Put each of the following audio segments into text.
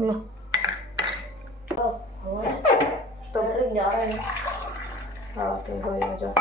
लो तो जा रहे हैं। हाँ तो हो जाओ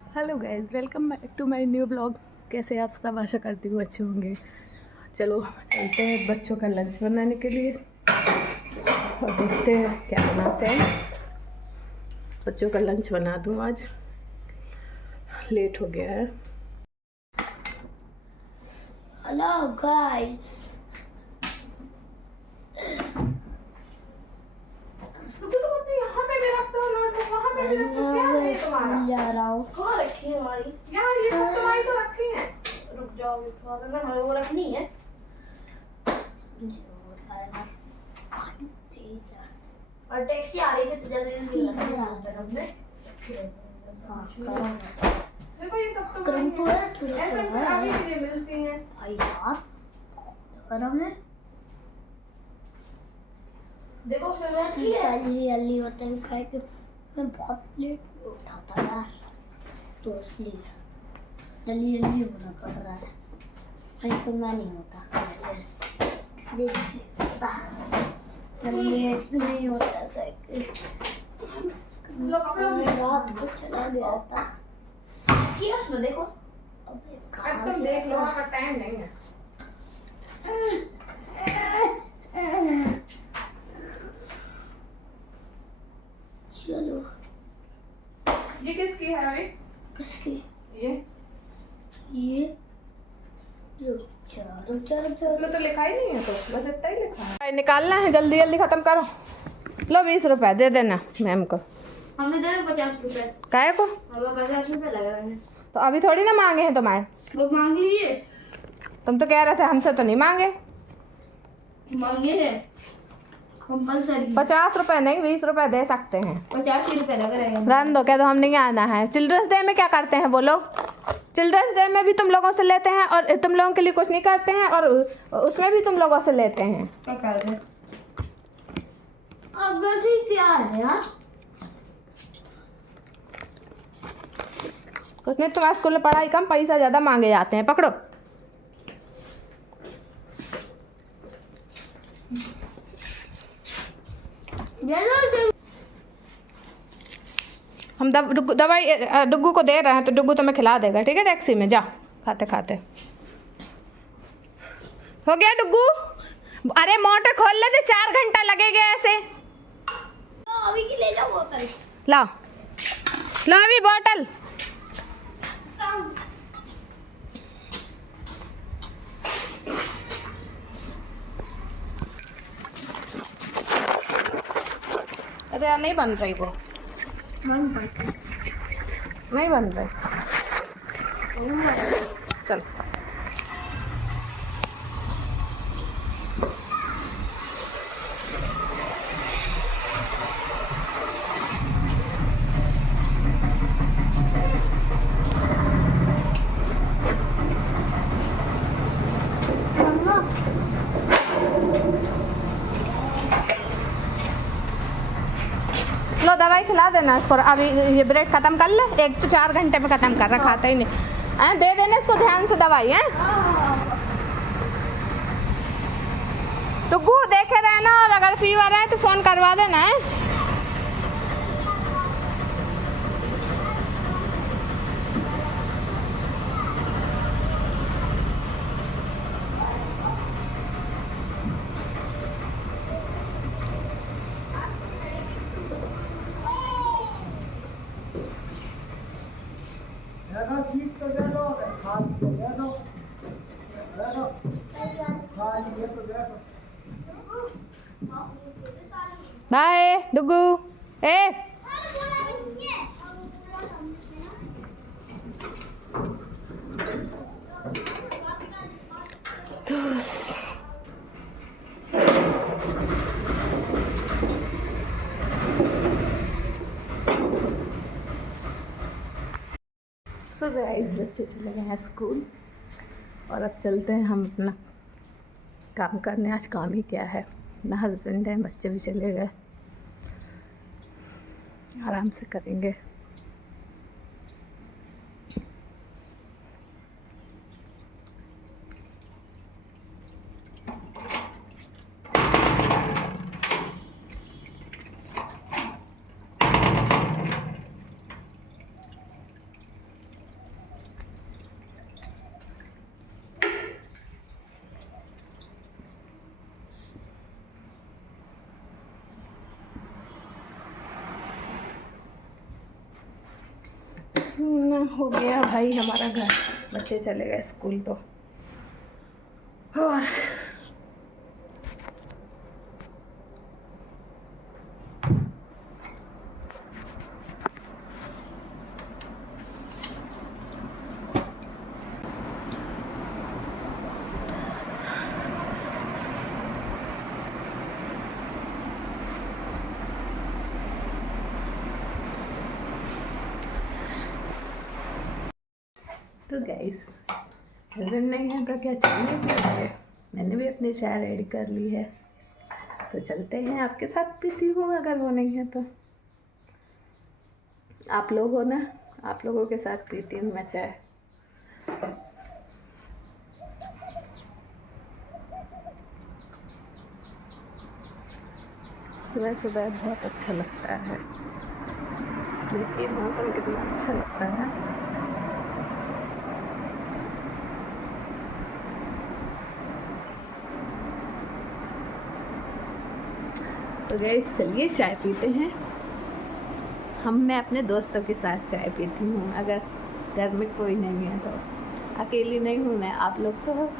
hello guys, welcome back to my new blog. कैसे आप सब? आशा करती हूँ अच्छे होंगे। चलो चलते हैं बच्चों का लंच बनाने के लिए और देखते हैं क्या बनाते हैं। बच्चों का लंच बना दूँ, आज लेट हो गया है। हेलो गाइस, जा रहा हूँ। कहाँ रखी है हमारी यार? ये सब तुम्हारी तो रखी है। रुक जाओ, हमें वो रखनी है। और टैक्सी आ रही थी तो जल्दी जल्दी देखो ये सब तो ऐसे अभी के लिए मिलती हैं यार। गरम है। देखो उसमें मैं जल्दी होते हैं खाए के। मैं बहुत लेट उठा था यार, तो इसलिए जल्दी होना पड़ रहा है। नहीं तो मैं नहीं होता, लेट नहीं होता था। रात को चला गया था कि उसमें देखो। अब तुम देख लो, हमारा टाइम नहीं है। चलो, ये किसकी है अभी? किसकी? ये इसमें तो लिखा ही नहीं है, तो बस इतना ही लिखा है। निकालना है, जल्दी जल्दी खत्म करो। लो 20 रुपए दे देना मैम को। हमने दे 50 रुपए। काहे को? 50 रुपए लग रहे हैं। तो अभी थोड़ी ना मांगे हैं तुम्हारे। वो मांग लिए। तुम तो कह रहे थे हमसे तो नहीं मांगे। मांगे हैं कंपलसरी। 50 रुपए नहीं, 20 रुपए दे सकते हैं। 85 रुपए लग रहे हैं। रन दो, क्या तो हम नहीं आना है। चिल्ड्रंस डे में क्या करते हैं वो लोग? चिल्ड्रंस डे में भी तुम लोगों से लेते हैं और तुम लोगों के लिए कुछ नहीं करते हैं, और उसमें भी तुम लोगों से लेते हैं। क्या कर रहे हैं? अब वैसे ही क्या है यार? कुछ नहीं, तुम्हारे स्कूल में पढ़ाई कम, पैसा ज़्यादा मांगे जाते हैं। पकड़ो। हम दवाई डुग्गू को दे रहे हैं, तो डुग्गू तुम्हें खिला देगा, ठीक है? टैक्सी में जा खाते खाते। हो गया डुग्गू? अरे मोटर खोल लेते, 4 घंटा लगेगा ऐसे। अभी की ले जाओ बोतल। लाओ लो अभी बोतल। अरे यार नहीं बन रही वो, नहीं बन रही। चल लो दवाई खिला देना इसको। अभी ये ब्रेड खत्म कर ले, एक तो 4 घंटे में खत्म कर रहा, खाता ही नहीं। दे देना इसको ध्यान से दवाई है। टुग्गू देखे रहना, और अगर फीवर है तो फोन करवा देना है। बाय डुगू। ए तो गाइस बच्चे चले गए हैं स्कूल और अब चलते हैं हम अपना काम करने। आज काम ही क्या है ना, हस्बैंड हैं, बच्चे भी चले गए, आराम से करेंगे। हो गया भाई हमारा घर, बच्चे चले गए स्कूल तो। और तो गाइस हस्बैंड नहीं है तो क्या चाहिए, मैंने भी अपनी चाय रेडी कर ली है, तो चलते हैं। आपके साथ पीती हूँ अगर वो नहीं है तो। आप लोग हो ना, आप लोगों के साथ पीती हूँ मैं चाय। सुबह सुबह बहुत अच्छा लगता है, देखिए मौसम कितना अच्छा लगता है। तो गैस चलिए चाय पीते हैं। मैं अपने दोस्तों के साथ चाय पीती हूँ, अगर घर में कोई नहीं है तो। अकेली नहीं हूँ मैं, आप लोग तो हो।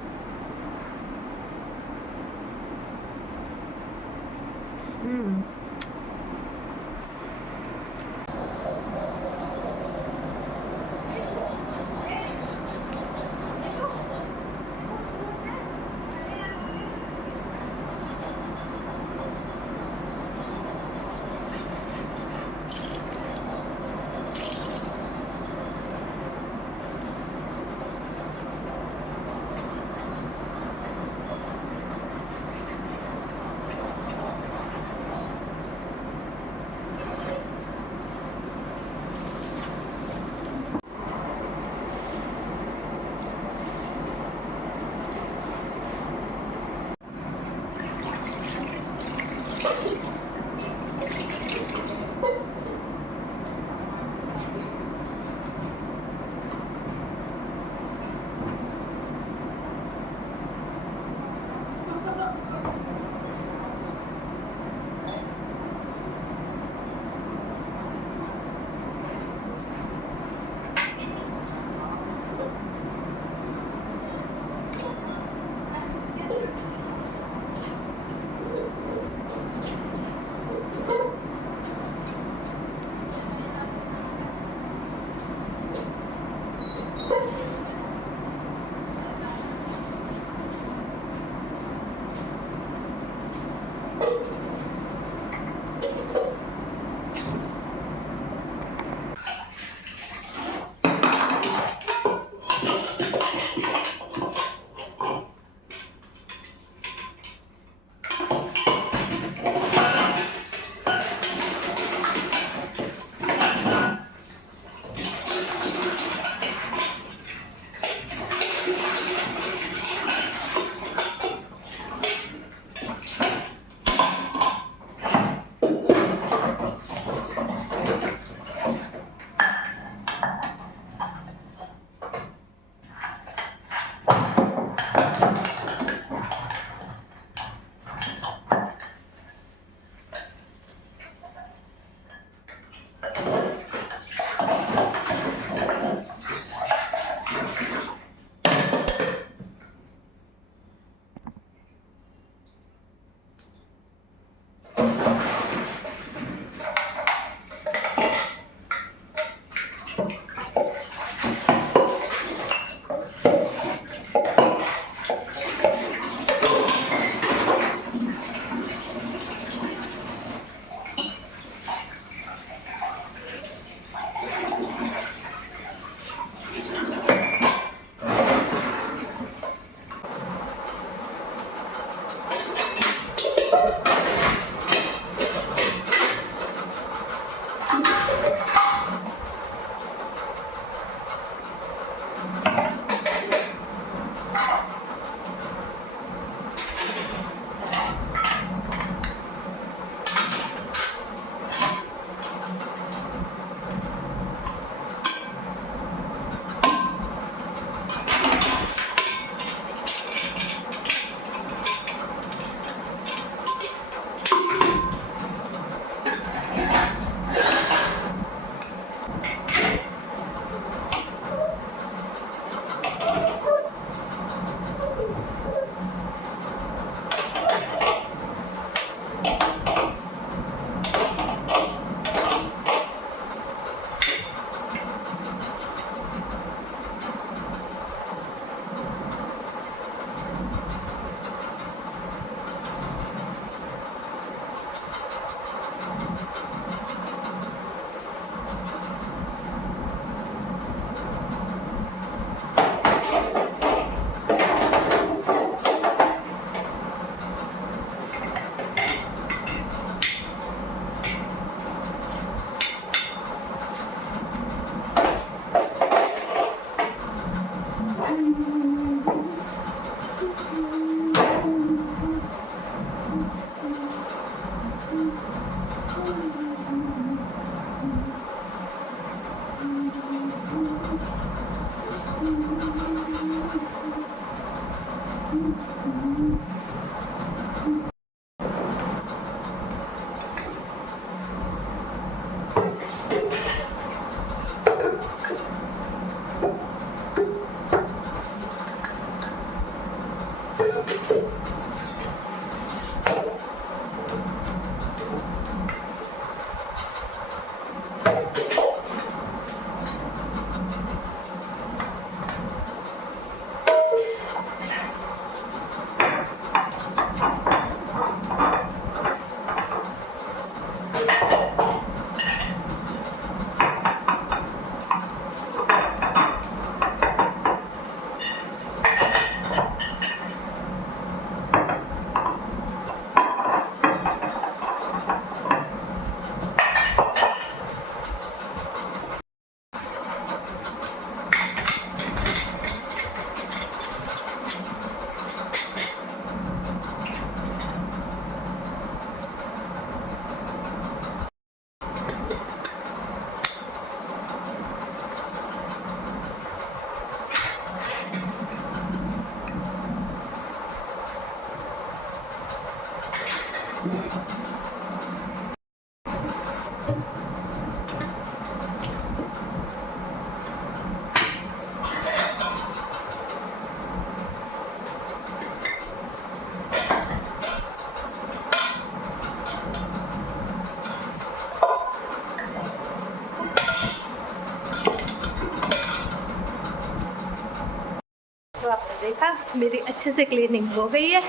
मेरी अच्छे से क्लीनिंग हो गई है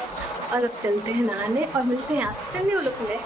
और अब चलते हैं नहाने और मिलते हैं आपसे न्यू लुक में।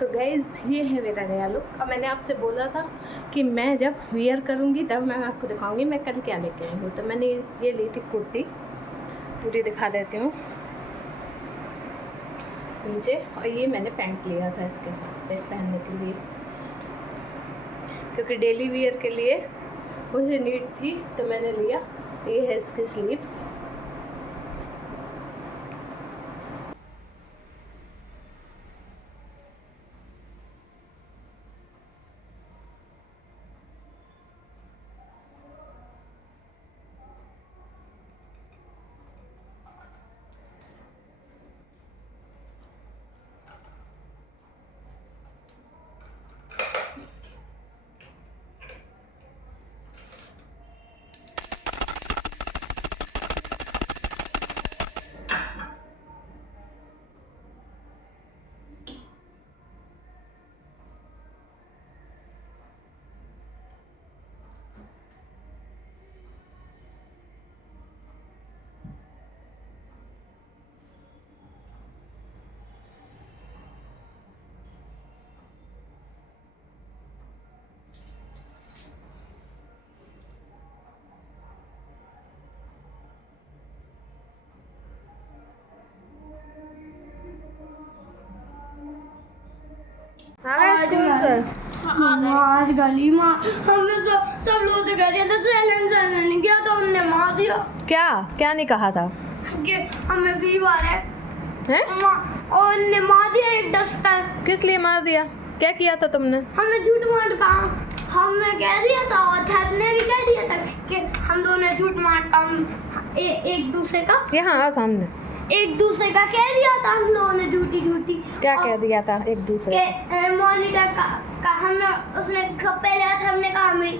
तो गाइज़ ये है मेरा नया लुक। और मैंने आपसे बोला था कि मैं जब वियर करूँगी तब मैं आपको दिखाऊंगी मैं कल क्या लेके आई हूँ। तो मैंने ये ली थी कुर्ती, पूरी दिखा देती हूँ नीचे, और ये मैंने पैंट लिया था इसके साथ पे पहनने के लिए, क्योंकि डेली वियर के लिए मुझे नीड थी तो मैंने लिया। ये है इसकी स्लीव्स। आज गली में हमें सब लोग से कह रहे थे चैलेंज किया तो उनने मार दिया। क्या क्या नहीं कहा था कि हमें फीवर है हैं? और उनने मार दिया एक डस्टर। किस लिए मार दिया? क्या किया था तुमने? हमने झूठ मूठ कहा, हमने कह दिया था और थैप ने भी कह दिया था कि हम दोनों झूठ मूठ एक दूसरे का यहाँ सामने एक दूसरे का कह दिया था हम लोगों ने झूठी झूठी। क्या कह दिया था एक दूसरे के मॉनिटर का हमने उसने पहले हमने कहा नहीं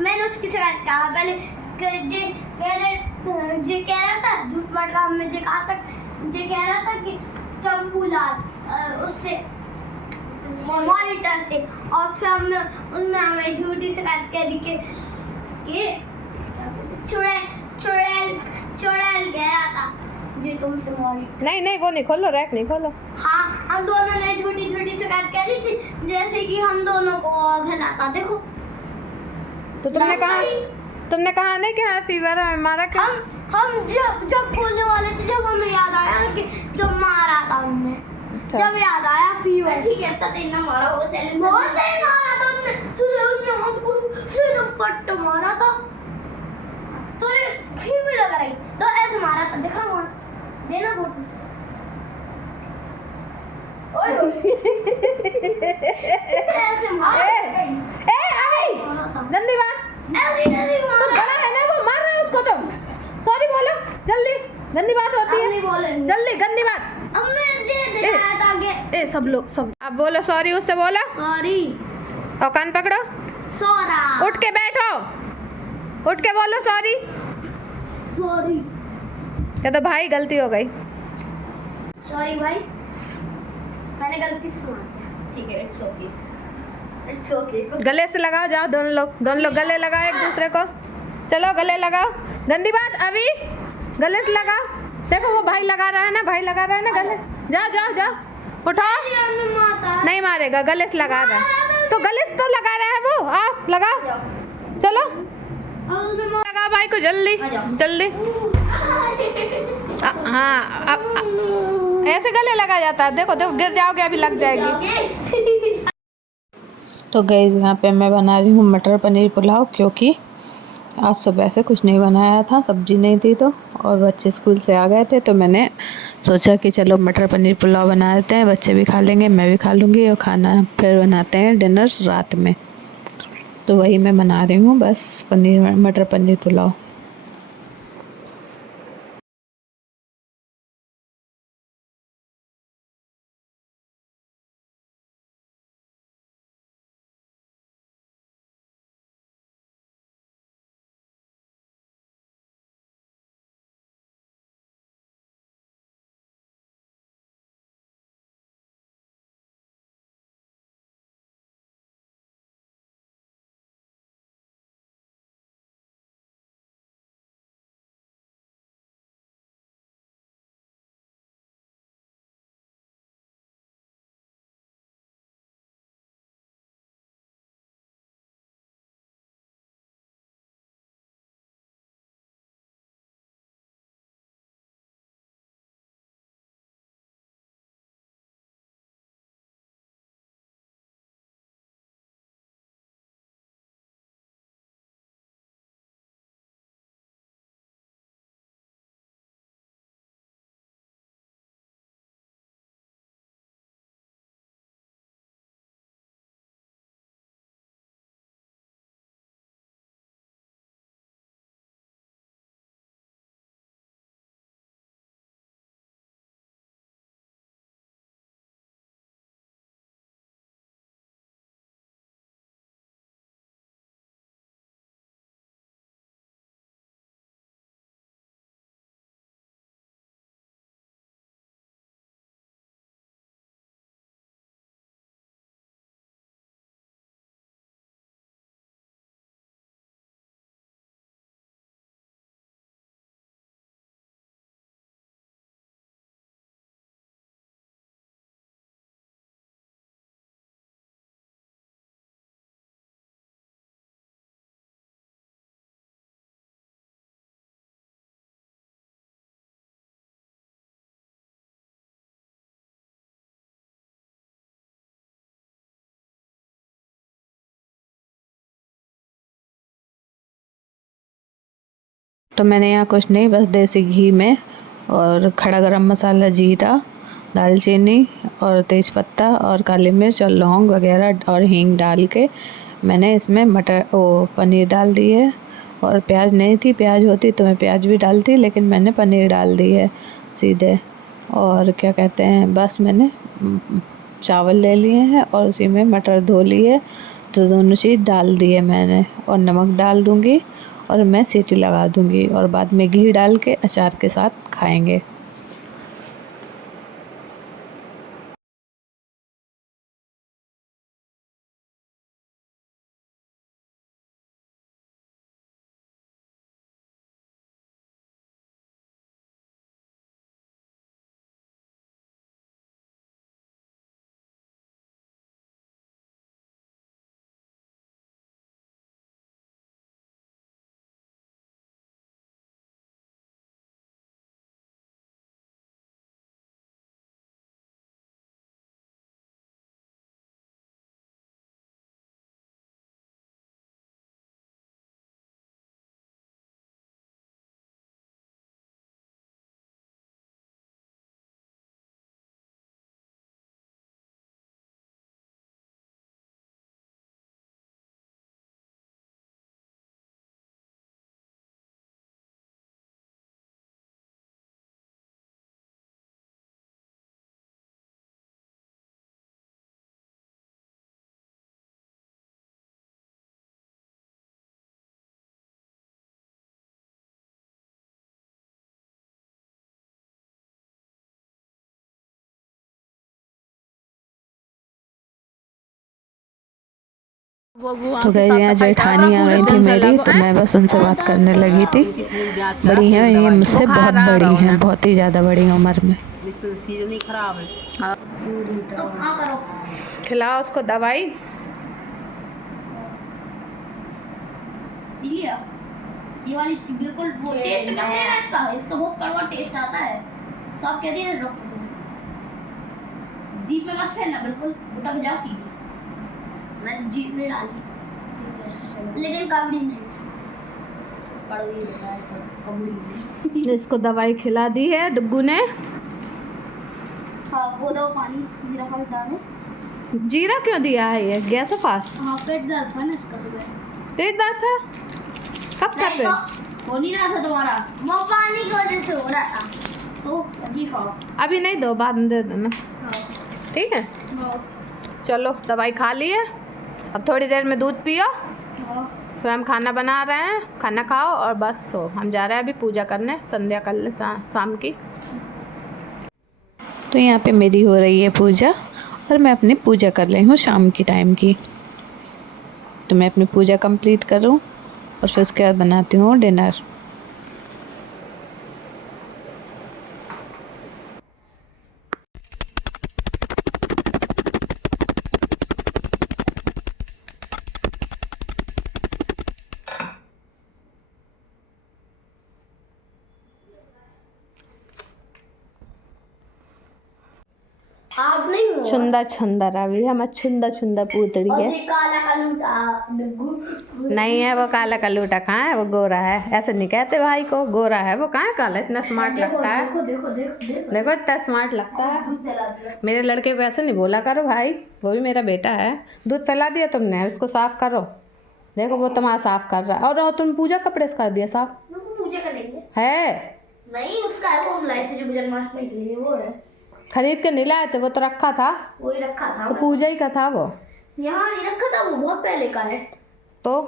मैंने उसकी शिकायत कहा पहले जे कह रहा था झूठ मूठ का हमने जे कहा था जे कह रहा था कि चंपूलाल उससे मॉनिटर से, और फिर हमने उसने हमें झूठी शिकायत कह दी कि चुड़ैल कह रहा था जी तुमसे मारी। नहीं नहीं वो नहीं खोलो, रैक नहीं खोलो। हाँ हम दोनों ने छोटी छोटी शिकायत करी थी, जैसे कि हम दोनों को घिनाता देखो। तो तुमने कहा नहीं कि हाँ फीवर है हमारा क्या? हम जब बोलने वाले थे, जब हमें याद आया कि जब मारा था हमने, जब याद आया फीवर। ठीक है तब इतना मारा वो सैलेंसर बहुत सही मारा था हमने, उसने हाथ को सीधा पट्ट मारा था तो फीवर लग रही तो ऐसे मारा था, देखा वहाँ देना फोटो। ऐसे मारा गंदी बात, तो बड़ा है ना वो, मार रहे हो उसको तुम। सॉरी बोलो जल्दी, गंदी बात होती है, जल्दी गंदी बात। सब लोग सब अब बोलो सॉरी, उससे बोलो सॉरी। और कान पकड़ो, सॉरा उठ के बैठो, उठ के बोलो सॉरी। सॉरी कह दो भाई गलती हो गई। सॉरी भाई, मैंने गलती से मार दिया। ठीक है इट्स ओके, इट्स ओके। गले से लगाओ, जाओ दोनों लोग गले लगाओ एक दूसरे को, चलो गले लगाओ। गंदी बात अभी गले से लगाओ, देखो वो भाई लगा रहा है ना, भाई लगा रहा है ना गले, जाओ जाओ जाओ उठो। नहीं मारेगा, गले से लगा रहा है तो गले से तो लगा रहा है वो, आओ लगाओ, चलो लगाओ भाई को जल्दी जल्दी। हाँ ऐसे गले लगा जाता है, देखो देखो गिर जाओगे अभी लग जाएगी। तो गाइस यहाँ पे मैं बना रही हूँ मटर पनीर पुलाव, क्योंकि आज सुबह से कुछ नहीं बनाया था, सब्जी नहीं थी तो, और बच्चे स्कूल से आ गए थे तो मैंने सोचा कि चलो मटर पनीर पुलाव बना देते हैं, बच्चे भी खा लेंगे मैं भी खा लूँगी, और खाना फिर बनाते हैं डिनर रात में। तो वही मैं बना रही हूँ बस, मटर पनीर पुलाव। तो मैंने यहाँ कुछ नहीं, बस देसी घी में और खड़ा गरम मसाला, जीरा, दालचीनी और तेज़पत्ता और काली मिर्च और लौंग वगैरह और हींग डाल के मैंने इसमें पनीर डाल दी है। और प्याज नहीं थी, प्याज होती तो मैं प्याज भी डालती, लेकिन मैंने पनीर डाल दी है सीधे। और क्या कहते हैं, बस मैंने चावल ले लिए हैं और उसी में मटर धो लिए, तो दोनों चीज़ डाल दी है मैंने, और नमक डाल दूँगी और मैं सीटी लगा दूँगी, और बाद में घी डाल के अचार के साथ खाएंगे। तो गए यहाँ जेठानी आ गई थी मेरी, तो मैं बस उनसे बात करने लगी थी। बड़ी हैं ये मुझसे, बहुत बड़ी हैं, बहुत ही ज़्यादा बड़ी उम्र में। खिलाओ उसको दवाई। ये वाली बिल्कुल वो टेस्ट क्या है इसका बहुत कड़वा टेस्ट आता है। सब कह दिए जीप में मत फेरना, बिल्कुल उठक जाओ सीधी। मैंने जीप में डाली लेकिन कबड़ी नहीं, कड़वी होता है कबड़ी। इसको दवाई खिला दी है डुग्गू ने। हाँ वो दो पानी जीरा का डाले। जीरा क्यों दिया है ये? Gas fast. हाँ पेट दर्द था ना इसका सुबह। पेट दर्द था? कब था पेट? हो नहीं रहा था दोबारा, वो पानी की वजह से हो रहा था। तो अभी खाओ। अभी नहीं दो, बाद में दे देना, ठीक है? चलो दवाई खा ली है, अब थोड़ी देर में दूध पियो, फिर हम खाना बना रहे हैं, खाना खाओ और बस सो। हम जा रहे हैं अभी पूजा करने, संध्या कर ले शाम की। तो यहाँ पे मेरी हो रही है पूजा और मैं अपनी पूजा कर रही हूँ शाम की टाइम की। तो मैं अपनी पूजा कंप्लीट करूँ और फिर उसके बाद बनाती हूँ डिनर। आप नहीं हो छुंदा छुंदा रवि, हम छुंदा छुंदा पूतड़ी और है। ये काला कलूटा डुग्गू नहीं है वो काला कलूटा, कहाँ है वो? गोरा है। ऐसे नहीं कहते भाई को, गोरा है वो। कहाँ है काला? इतना स्मार्ट लगता है। देखो देखो देखो देखो देखो इतना स्मार्ट लगता है। दूध फैला दिया। मेरे लड़के को ऐसे नहीं बोला करो भाई, वो भी मेरा बेटा है। दूध फैला दिया तुमने, इसको साफ करो। देखो वो तुम्हारा साफ कर रहा है। और तुम पूजा कपड़े से कर दिया साफ पूजा करेंगे है? नहीं उसका है, वो हम लाए थे जो जन्माष्टमी के लिए, वो है। खरीद के नहीं लाए थे, वो तो रखा था। वही रखा था, तो पूजा ही का था वो। यहाँ नहीं रखा था, वो बहुत पहले का है। तो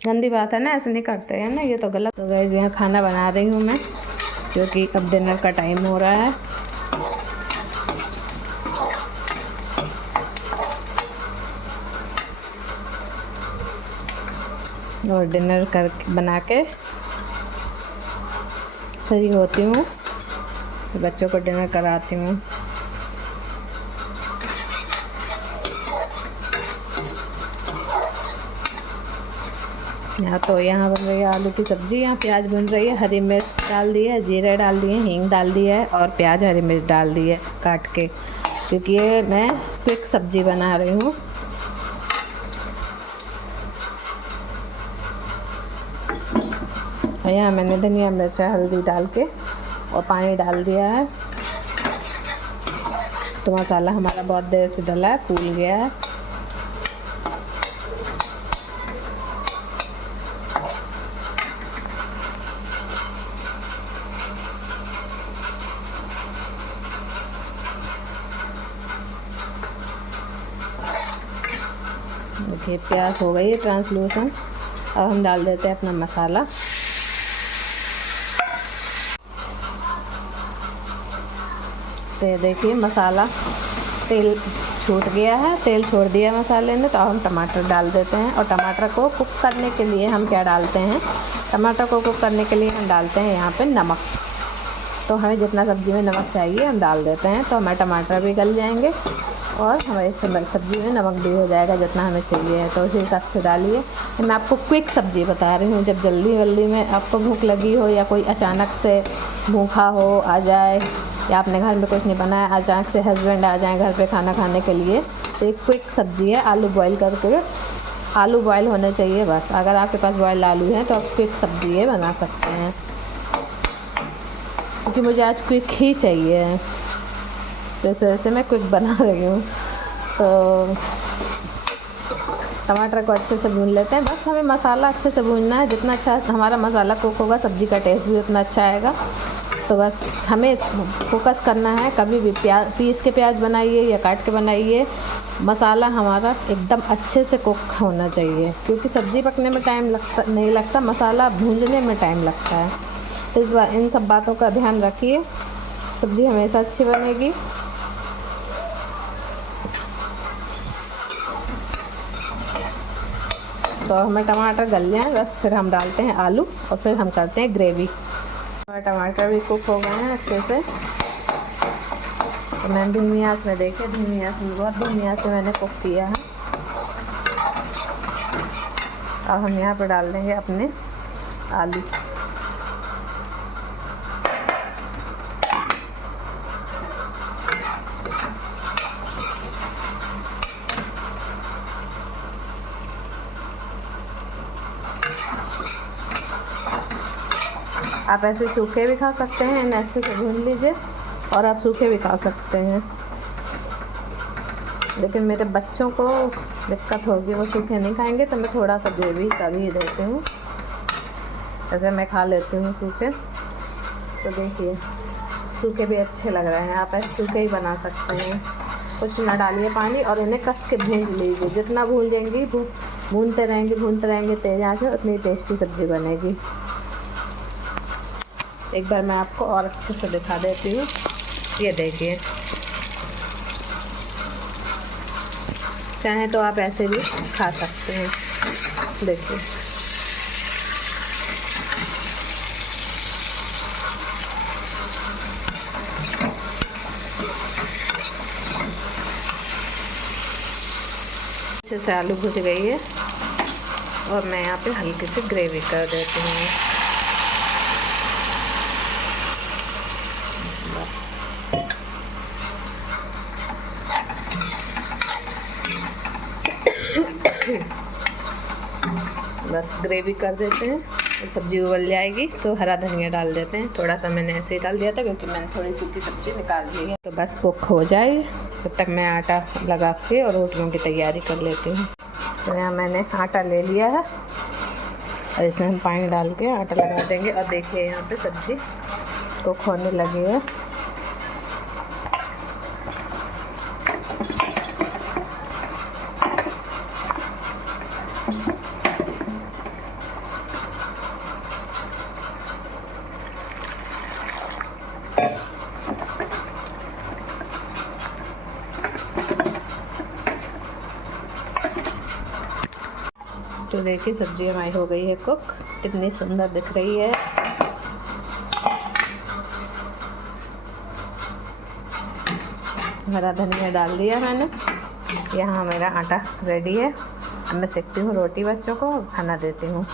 गंदी बात है ना, ऐसे नहीं करते हैं ना, ये तो गलत। तो गाइस यहाँ खाना बना रही हूँ मैं, क्योंकि अब डिनर का टाइम हो रहा है। और डिनर कर बना के फ्री होती हूँ, बच्चों को डिनर कराती हूँ। यहाँ बन रही है आलू की सब्ज़ी, यहाँ प्याज बन रही है, हरी मिर्च डाल दी है, जीरा डाल दिए, हींग डाल दी है और प्याज हरी मिर्च डाल दी है काट के, क्योंकि ये मैं क्विक सब्ज़ी बना रही हूँ। और यहाँ मैंने धनिया मिर्च हल्दी डाल के और पानी डाल दिया है। तो मसाला हमारा बहुत देर से डला है, फूल गया है। देखिए प्याज हो गई है ट्रांसलूसेंट। अब हम डाल देते हैं अपना मसाला। तो देखिए मसाला तेल छूट गया है, तेल छोड़ दिया मसाले ने। तो अब हम टमाटर डाल देते हैं और टमाटर को कुक करने के लिए हम क्या डालते हैं? टमाटर को कुक करने के लिए हम डालते हैं यहाँ पे नमक। तो हमें जितना सब्ज़ी में नमक चाहिए हम डाल देते हैं, तो हमारे टमाटर भी गल जाएंगे और हमारी सब्ज़ी में नमक भी हो जाएगा जितना हमें चाहिए। तो उसी हिसाब से डालिए। मैं आपको क्विक सब्ज़ी बता रही हूँ, जब जल्दी में आपको भूख लगी हो या कोई अचानक से भूखा हो आ जाए, या आपने घर में कुछ नहीं बनाया, अचानक से हस्बैंड आ जाए घर पे खाना खाने के लिए, तो एक क्विक सब्ज़ी है। आलू बॉईल करके, आलू बॉईल होने चाहिए बस। अगर आपके पास बॉयल आलू हैं तो आप क्विक सब्ज़ी ये बना सकते हैं, क्योंकि मुझे आज क्विक ही चाहिए, तो इस वजह से मैं क्विक बना रही हूँ। तो टमाटर को अच्छे से भून लेते हैं। बस हमें मसाला अच्छे से भूनना है, जितना अच्छा हमारा मसाला कुक होगा सब्ज़ी का टेस्ट भी उतना अच्छा आएगा। तो बस हमें फोकस करना है, कभी भी पीस के प्याज बनाइए या काट के बनाइए, मसाला हमारा एकदम अच्छे से कुक होना चाहिए, क्योंकि सब्ज़ी पकने में टाइम नहीं लगता, मसाला भूनने में टाइम लगता है। तो इन सब बातों का ध्यान रखिए, सब्ज़ी हमेशा अच्छी बनेगी। तो हमें टमाटर गल जाए बस, फिर हम डालते हैं आलू और फिर हम करते हैं ग्रेवी। टमाटर भी कुक हो गए हैं अच्छे से। तो मैंने धीमी आंच में देखे, धीमी आंच में, बहुत धीमी आंच में मैंने कुक किया है। अब हम यहाँ पर डाल देंगे अपने आलू। आप ऐसे सूखे भी खा सकते हैं, इन्हें अच्छे से भून लीजिए, और आप सूखे भी खा सकते हैं। लेकिन मेरे बच्चों को दिक्कत होगी, वो सूखे नहीं खाएंगे, तो मैं थोड़ा सा ग्रेवी का भी देती हूँ। ऐसे मैं खा लेती हूँ सूखे। तो देखिए सूखे भी अच्छे लग रहे हैं। आप ऐसे सूखे ही बना सकते हैं, कुछ ना डालिए पानी, और इन्हें कस के भून लीजिए। जितना भूनेंगी, भूनते रहेंगे तेज आंच में, उतनी टेस्टी सब्ज़ी बनेगी। एक बार मैं आपको और अच्छे से दिखा देती हूँ। ये देखिए, चाहे तो आप ऐसे भी खा सकते हैं। देखिए अच्छे से आलू भुज गई है, और मैं यहाँ पे हल्की सी ग्रेवी कर देती हूँ। बस ग्रेवी कर देते हैं, तो सब्ज़ी उबल जाएगी तो हरा धनिया डाल देते हैं। थोड़ा सा मैंने ऐसे ही डाल दिया था क्योंकि मैंने थोड़ी सूखी सब्ज़ी निकाल ली है। तो बस कुक हो जाए तब तक मैं आटा लगा के और रोटियों की तैयारी कर लेती हूँ। तो यहाँ मैंने आटा ले लिया है, और इसमें हम पानी डाल के आटा लगा देंगे। और देखिए यहाँ पे सब्ज़ी कुक होने लगी है। तो देखिए सब्ज़ी हमारी हो गई है कुक, कितनी सुंदर दिख रही है। हरा धनिया डाल दिया मैंने। यहाँ मेरा आटा रेडी है। अब मैं सेकती हूँ रोटी, बच्चों को खाना देती हूँ।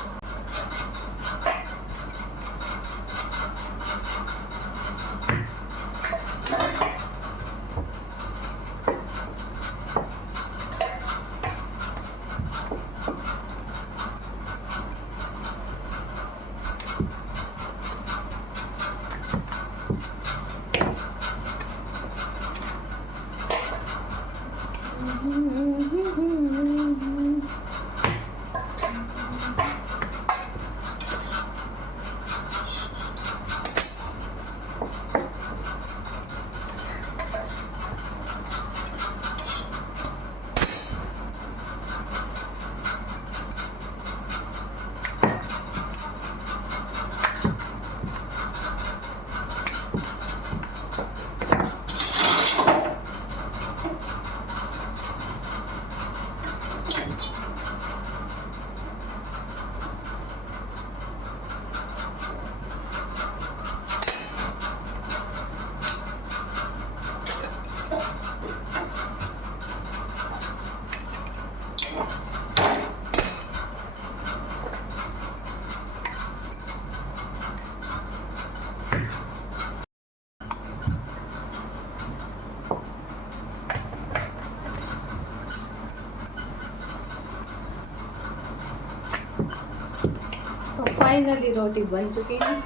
फाइनली रोटी बन चुकी है।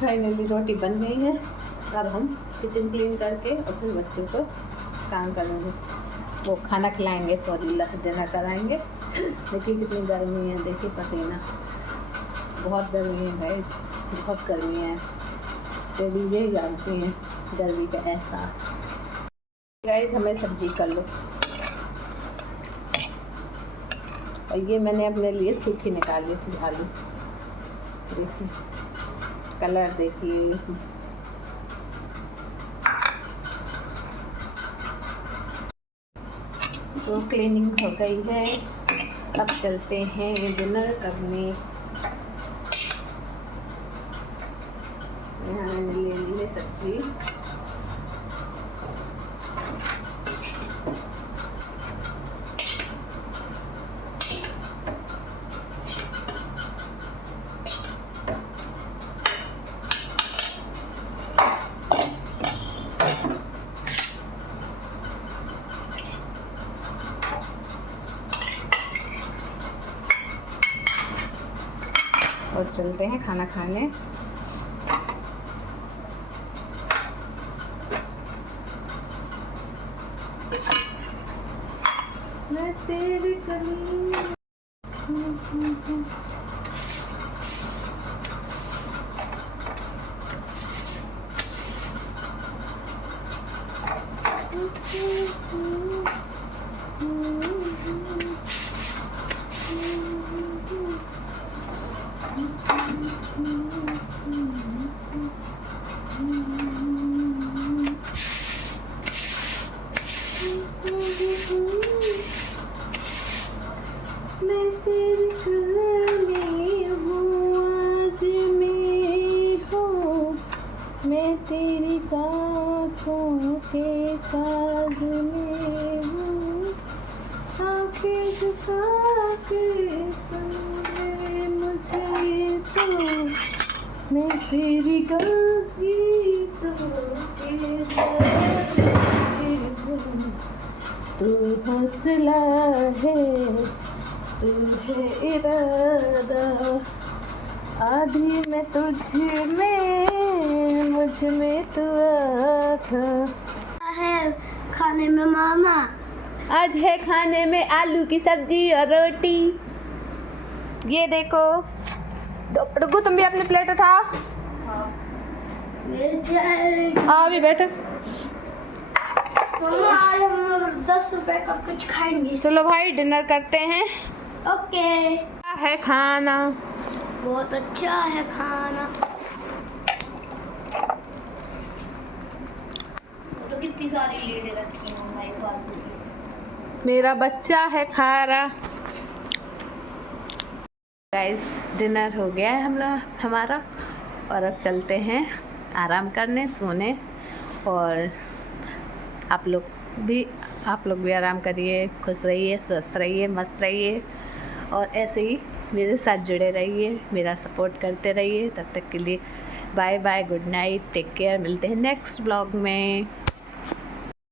फाइनली रोटी बन गई है। अब हम किचन क्लीन करके और फिर बच्चों को काम करेंगे, वो खाना खिलाएंगे, सॉरी डिनर कराएंगे। देखिए कितनी गर्मी है, देखिए पसीना, बहुत गर्मी है गाइस, बहुत गर्मी है। तो डीजे ही जानती हैं गर्मी का एहसास। गाइस हमें सब्जी कर लो। और ये मैंने अपने लिए सूखी निकाली थी आलू, देखिए कलर देखिए। तो क्लीनिंग हो गई है, अब चलते हैं डिनर करने। यहाँ मैंने ले ली है सब्जी, और चलते हैं खाना खाने। मैं तेरी कमी मैं तेरी कमी हूँ, आज मैं हूँ, मैं तेरी सांसों के साज में हूँ। आँखें झुका के सुन ले मुझे तो, मैं तेरी गीतों के साथ हूँ। तू हौसला है, तू है इरादा, आधी मैं तुझ में, मुझ में तू आधा। है खाने में मामा, आज है खाने में आलू की सब्जी और रोटी। ये देखो, रुको तुम भी अपनी प्लेट उठाओ। आओ भी बैठो। मामा आज हम लोग 10 रुपए का कुछ खाएंगे। चलो भाई डिनर करते हैं। ओके। क्या है खाना? बहुत अच्छा है खाना। तो कितनी सारी ले रखी है मम्मा एक बार। मेरा बच्चा है खारा। गाइस डिनर हो गया है हमारा, और अब चलते हैं आराम करने, सोने। और आप लोग भी आराम करिए, खुश रहिए, स्वस्थ रहिए, मस्त रहिए, और ऐसे ही मेरे साथ जुड़े रहिए, मेरा सपोर्ट करते रहिए। तब तक के लिए bye bye, good night, take care. मिलते हैं नेक्स्ट ब्लॉग में।